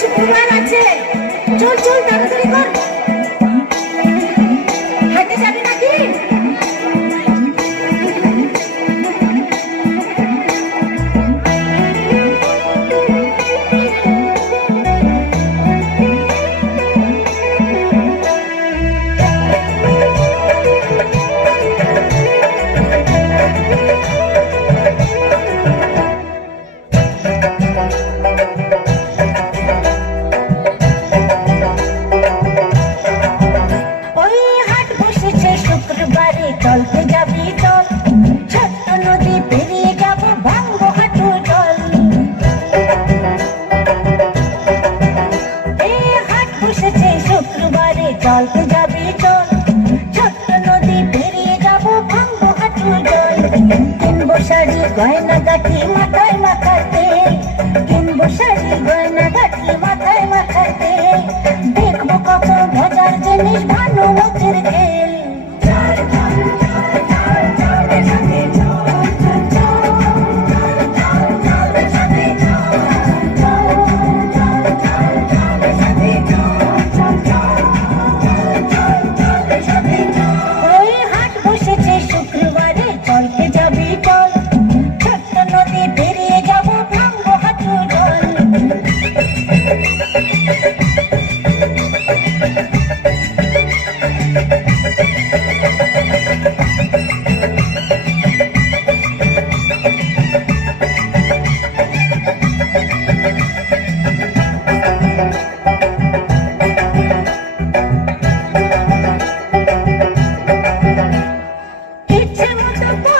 শুক্রবার আছে চল চল তাড়াতাড়ি কর। গয়না গাটি মাথায় মাথাতে কিনবো শাড়ি গয়না গাটি Take him on the boat.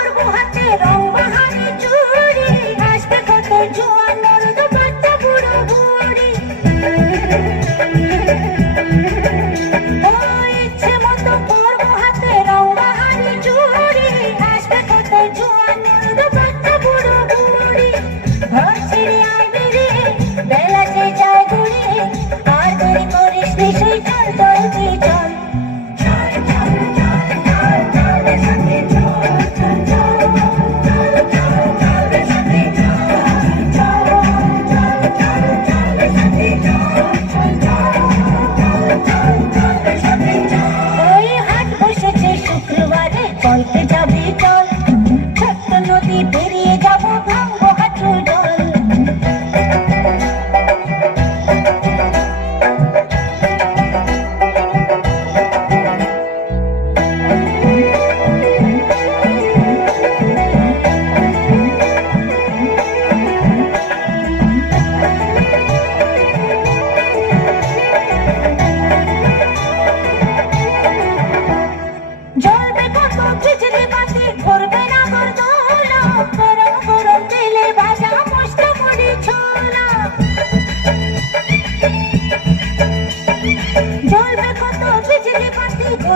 快回家。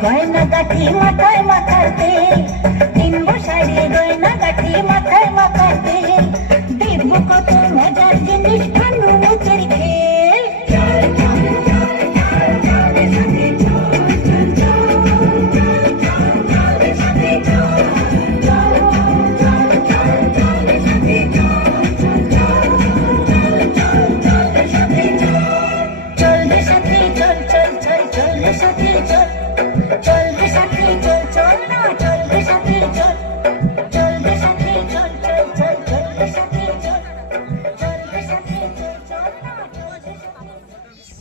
गण गति मत good.